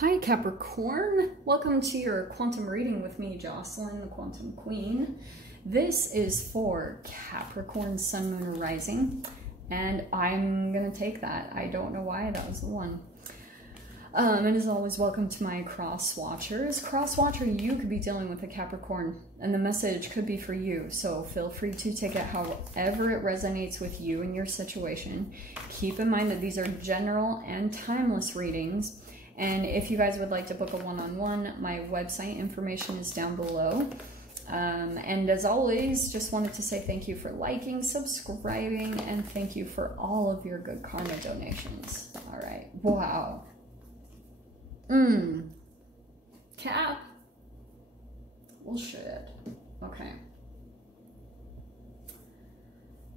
Hi Capricorn, welcome to your quantum reading with me, Jocelyn, the Quantum Queen. This is for Capricorn, Sun, Moon, Rising, and I'm gonna take that. I don't know why, that was the one. And as always, welcome to my cross watchers. Cross watcher, you could be dealing with a Capricorn, and the message could be for you, so feel free to take it however it resonates with you and your situation. Keep in mind that these are general and timeless readings. And if you guys would like to book a one-on-one, my website information is down below. And as always, just wanted to say thank you for liking, subscribing, and thank you for all of your good karma donations. All right. Wow. Cap. Bullshit. Okay.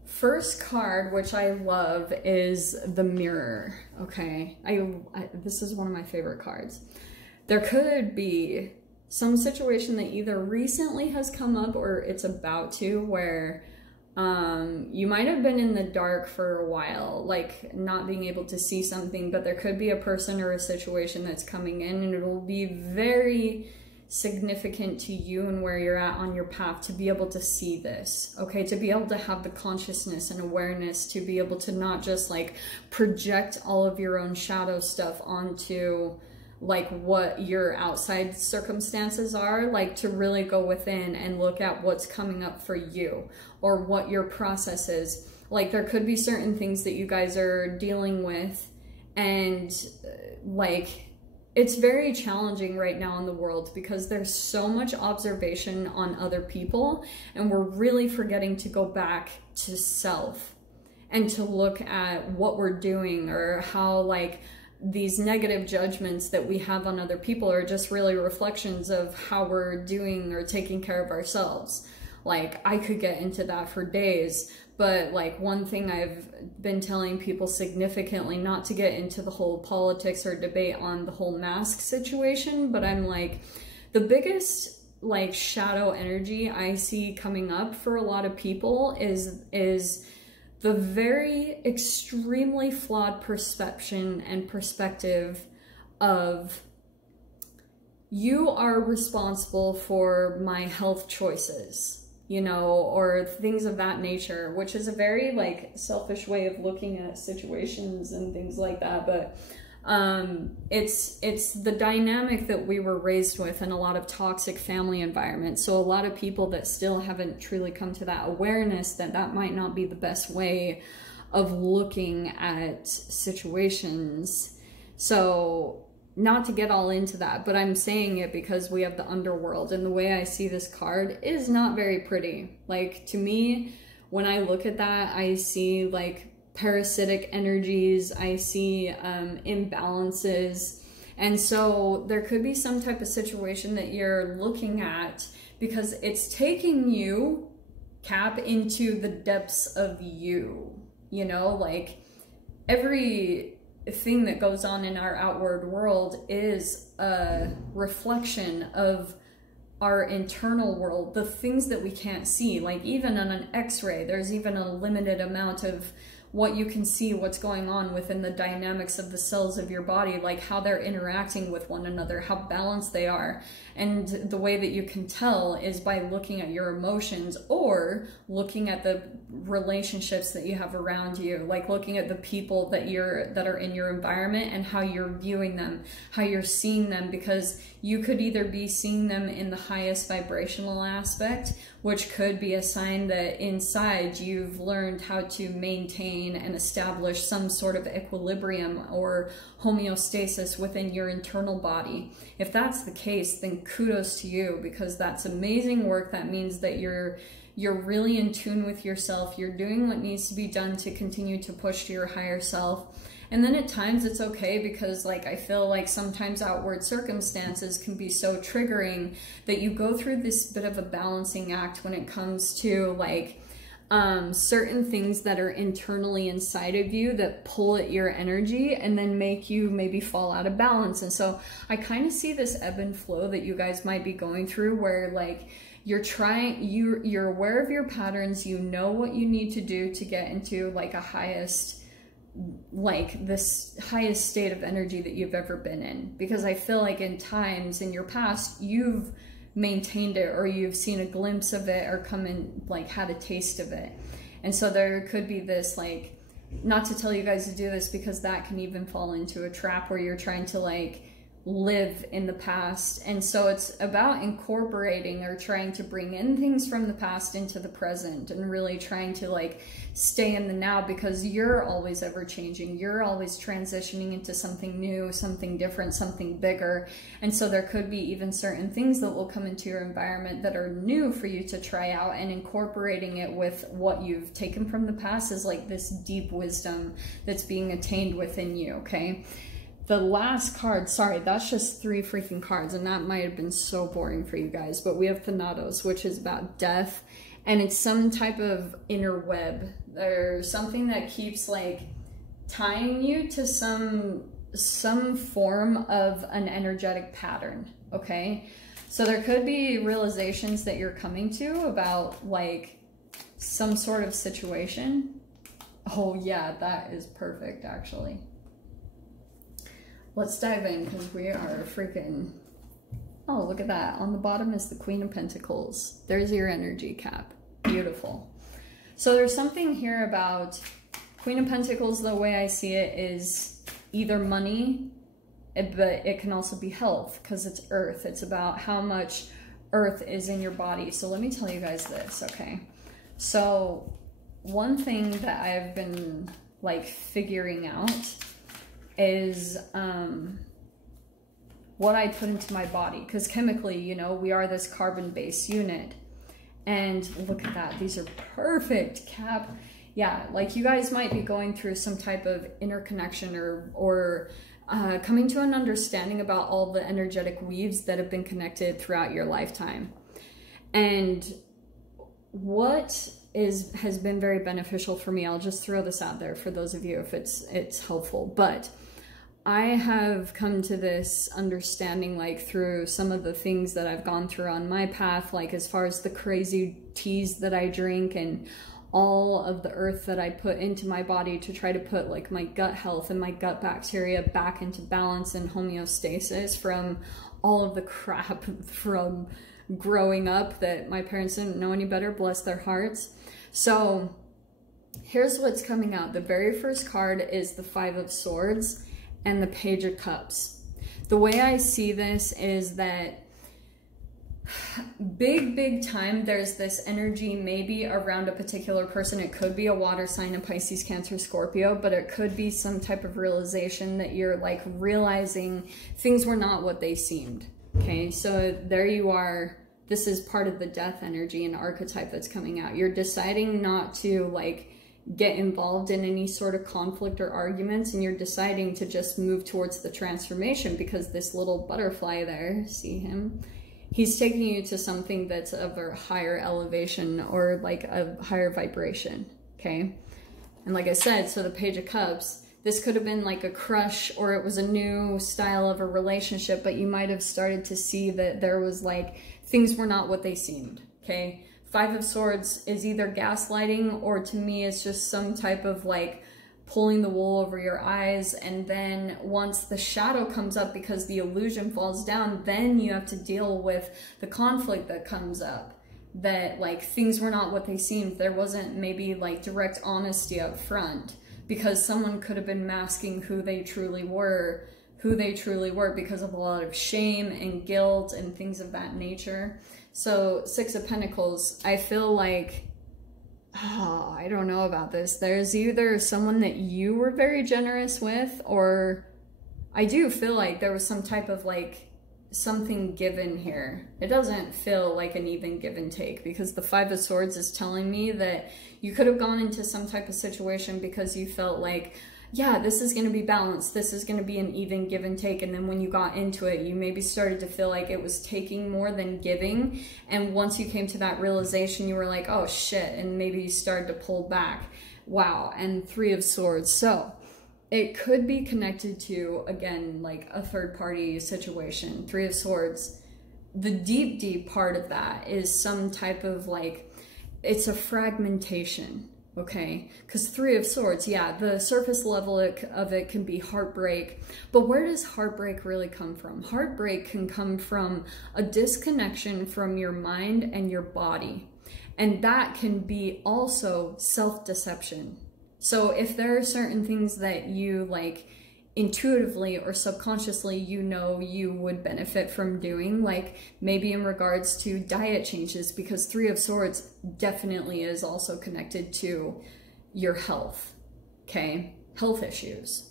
First card, which I love, is the Mirror. Okay, this is one of my favorite cards. There could be some situation that either recently has come up or it's about to, where you might have been in the dark for a while, like not being able to see something, but there could be a person or a situation that's coming in, and it will be very significant to you and where you're at on your path to be able to see this, okay? To be able to have the consciousness and awareness to be able to not just like project all of your own shadow stuff onto like what your outside circumstances are, like to really go within and look at what's coming up for you or what your process is. Like there could be certain things that you guys are dealing with, and like it's very challenging right now in the world because there's so much observation on other people, and we're really forgetting to go back to self and to look at what we're doing, or how like these negative judgments that we have on other people are just really reflections of how we're doing or taking care of ourselves. Like I could get into that for days, but like one thing I've been telling people significantly, not to get into the whole politics or debate on the whole mask situation, but I'm like, the biggest like shadow energy I see coming up for a lot of people is the very extremely flawed perception and perspective of, you are responsible for my health choices, you know, or things of that nature, which is a very like selfish way of looking at situations and things like that. But it's the dynamic that we were raised with in a lot of toxic family environments. So a lot of people that still haven't truly come to that awareness that that might not be the best way of looking at situations. So not to get all into that, but I'm saying it because we have the underworld, and the way I see this card is not very pretty. Like to me, when I look at that, I see like parasitic energies, I see imbalances, and so there could be some type of situation that you're looking at because it's taking you, Cap, into the depths of you, you know, like everything that goes on in our outward world is a reflection of our internal world, the things that we can't see. Like even on an x-ray, there's even a limited amount of what you can see, what's going on within the dynamics of the cells of your body, like how they're interacting with one another, how balanced they are. And the way that you can tell is by looking at your emotions, or looking at the relationships that you have around you, like looking at the people that are in your environment and how you're viewing them, how you're seeing them, because you could either be seeing them in the highest vibrational aspect, which could be a sign that inside you've learned how to maintain and establish some sort of equilibrium or homeostasis within your internal body. If that's the case, then kudos to you, because that's amazing work. That means that you're really in tune with yourself. You're doing what needs to be done to continue to push to your higher self. And then at times it's okay, because like I feel like sometimes outward circumstances can be so triggering that you go through this bit of a balancing act when it comes to like certain things that are internally inside of you that pull at your energy and then make you maybe fall out of balance. And so I kind of see this ebb and flow that you guys might be going through, where like you're aware of your patterns, you know what you need to do to get into like a highest like this highest state of energy that you've ever been in, because I feel like in times in your past you've maintained it, or you've seen a glimpse of it, or come in, like, had a taste of it. And so there could be this, like, not to tell you guys to do this, because that can even fall into a trap where you're trying to, like, live in the past. And so it's about incorporating or trying to bring in things from the past into the present, and really trying to, like, stay in the now, because you're always ever changing. You're always transitioning into something new, something different, something bigger. And so there could be even certain things that will come into your environment that are new for you to try out, and incorporating it with what you've taken from the past is like this deep wisdom that's being attained within you, okay? The last card, sorry, that's just 3 freaking cards, and that might have been so boring for you guys, but we have Thanatos, which is about death, and it's some type of inner web. There's something that keeps, like, tying you to some form of an energetic pattern, okay? So there could be realizations that you're coming to about, like, some sort of situation. Oh yeah, that is perfect, actually. Let's dive in, because we are freaking... Oh, look at that. On the bottom is the Queen of Pentacles. There's your energy cap. Beautiful. So there's something here about Queen of Pentacles. The way I see it is either money, but it can also be health, because it's earth. It's about how much earth is in your body. So let me tell you guys this, okay? So one thing that I've been, like, figuring out is what I put into my body, because chemically, you know, we are this carbon-based unit. And look at that, these are perfect, Cap. Yeah, like, you guys might be going through some type of interconnection, or coming to an understanding about all the energetic weaves that have been connected throughout your lifetime. And what has been very beneficial for me, I'll just throw this out there for those of you if it's helpful, but I have come to this understanding, like, through some of the things that I've gone through on my path, like as far as the crazy teas that I drink and all of the earth that I put into my body to try to put, like, my gut health and my gut bacteria back into balance and homeostasis from all of the crap from growing up that my parents didn't know any better, bless their hearts. So here's what's coming out. The very first card is the 5 of Swords and the Page of Cups. The way I see this is that big time there's this energy maybe around a particular person. It could be a water sign, a Pisces, Cancer, Scorpio, but it could be some type of realization that you're, like, realizing things were not what they seemed. Okay, so there you are. This is part of the death energy and archetype that's coming out. You're deciding not to, like, get involved in any sort of conflict or arguments, and you're deciding to just move towards the transformation, because this little butterfly there, see him? He's taking you to something that's of a higher elevation, or like a higher vibration, okay? And like I said, so the Page of Cups, this could have been like a crush, or it was a new style of a relationship, but you might have started to see that there was, like, things were not what they seemed, okay? 5 of Swords is either gaslighting, or to me it's just some type of, like, pulling the wool over your eyes. And then once the shadow comes up, because the illusion falls down, then you have to deal with the conflict that comes up, that, like, things were not what they seemed. There wasn't maybe, like, direct honesty up front, because someone could have been masking who they truly were because of a lot of shame and guilt and things of that nature. So 6 of Pentacles, I feel like, oh, I don't know about this. There's either someone that you were very generous with, or I do feel like there was some type of, like, something given here. It doesn't feel like an even give and take, because the 5 of Swords is telling me that you could have gone into some type of situation because you felt like, yeah, this is going to be balanced, this is going to be an even give and take. And then when you got into it, you maybe started to feel like it was taking more than giving. And once you came to that realization, you were like, oh shit, and maybe you started to pull back. Wow. And 3 of Swords. So it could be connected to, again, like a third party situation. 3 of Swords. The deep part of that is some type of, like, it's a fragmentation. okay? Because Three of Swords, yeah, the surface level of it can be heartbreak, but where does heartbreak really come from? Heartbreak can come from a disconnection from your mind and your body, and that can be also self-deception. So if there are certain things that you like intuitively or subconsciously you would benefit from doing, like maybe in regards to diet changes, because Three of Swords definitely is also connected to your health, okay? Health issues.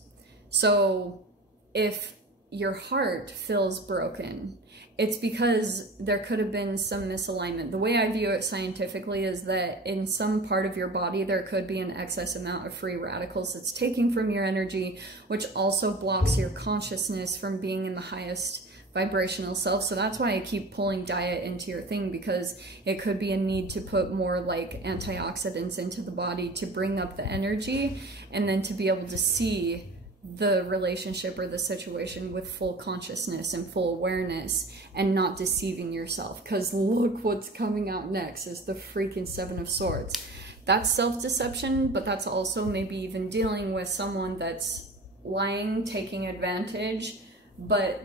So if your heart feels broken, it's because there could have been some misalignment. The way I view it scientifically is that in some part of your body, there could be an excess amount of free radicals that's taking from your energy, which also blocks your consciousness from being in the highest vibrational self. So that's why I keep pulling diet into your thing, because it could be a need to put more like antioxidants into the body to bring up the energy, and then to be able to see the relationship or the situation with full consciousness and full awareness, and not deceiving yourself. Because look what's coming out next is the freaking Seven of Swords. That's self-deception, but that's also maybe even dealing with someone that's lying, taking advantage, but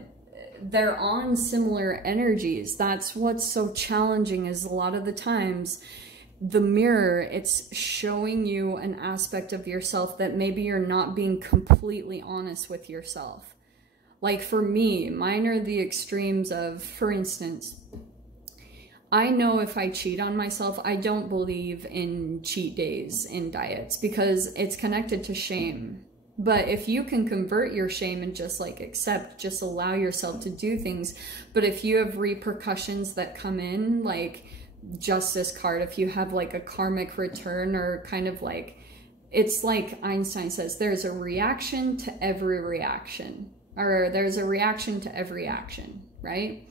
they're on similar energies. That's what's so challenging, is a lot of the times the mirror, it's showing you an aspect of yourself that maybe you're not being completely honest with yourself. Like for me, mine are the extremes of, for instance, I know if I cheat on myself, I don't believe in cheat days in diets, because it's connected to shame. But if you can convert your shame and just like accept, just allow yourself to do things. But if you have repercussions that come in, like Justice card, if you have like a karmic return, or kind of like, it's like Einstein says, there's a reaction to every reaction, or there's a reaction to every action, right?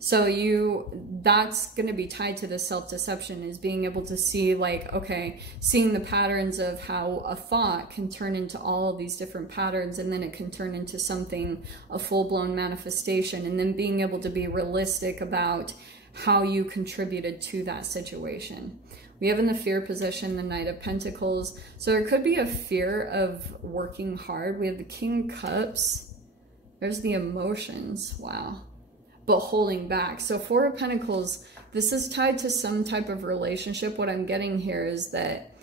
So that's going to be tied to the self-deception, is being able to see like, okay, seeing the patterns of how a thought can turn into all of these different patterns, and then it can turn into something, a full-blown manifestation, and then being able to be realistic about how you contributed to that situation. We have in the fear position the Knight of Pentacles. So there could be a fear of working hard. We have the King of Cups. There's the emotions. Wow. But holding back. So Four of Pentacles, this is tied to some type of relationship. What I'm getting here is that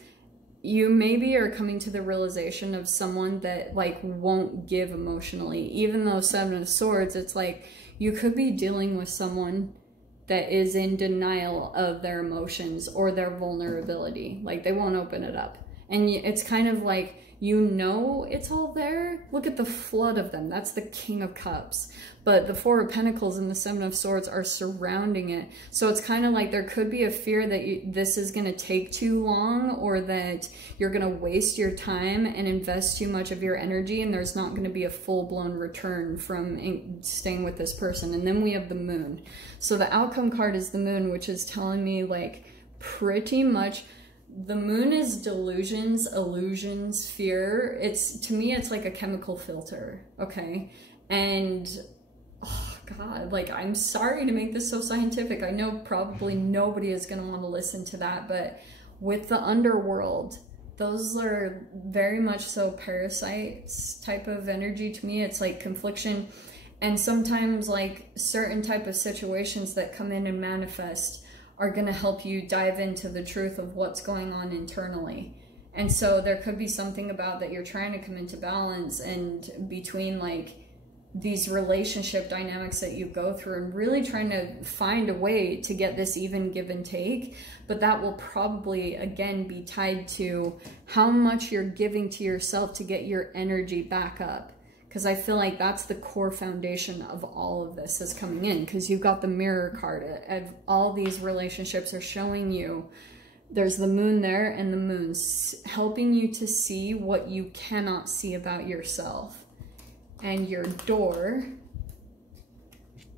you maybe are coming to the realization of someone that like won't give emotionally. Even though Seven of Swords, it's like you could be dealing with someone that is in denial of their emotions or their vulnerability. Like they won't open it up. And it's kind of like, you know, it's all there. Look at the flood of them. That's the King of Cups. But the Four of Pentacles and the Seven of Swords are surrounding it. So it's kind of like there could be a fear that this is going to take too long, or that you're going to waste your time and invest too much of your energy, and there's not going to be a full-blown return from staying with this person. And then we have the Moon. So the outcome card is the Moon, which is telling me like pretty much the Moon is delusions, illusions, fear. To me, it's like a chemical filter, okay? And, oh God, like, I'm sorry to make this so scientific. I know probably nobody is going to want to listen to that, but with the underworld, those are very much so parasites type of energy to me. It's like confliction. And sometimes, like, certain type of situations that come in and manifest are going to help you dive into the truth of what's going on internally. And so there could be something about that you're trying to come into balance, and between like these relationship dynamics that you go through, and really trying to find a way to get this even give and take. But that will probably again be tied to how much you're giving to yourself to get your energy back up. Because I feel like that's the core foundation of all of this is coming in. Because you've got the Mirror card. And all these relationships are showing you, there's the Moon there, and the Moon's helping you to see what you cannot see about yourself. And your door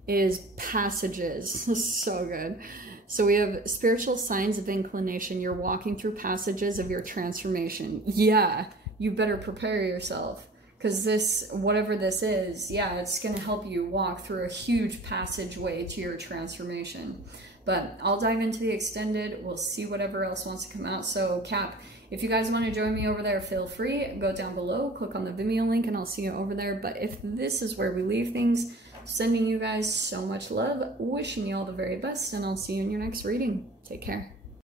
is passages. This is so good. So we have spiritual signs of inclination. You're walking through passages of your transformation. Yeah, you better prepare yourself. Because this, whatever this is, yeah, it's going to help you walk through a huge passageway to your transformation. But I'll dive into the extended. We'll see whatever else wants to come out. So, Cap, If you guys want to join me over there, feel free. Go down below, click on the Vimeo link, and I'll see you over there. But if this is where we leave things, sending you guys so much love, wishing you all the very best, and I'll see you in your next reading. Take care.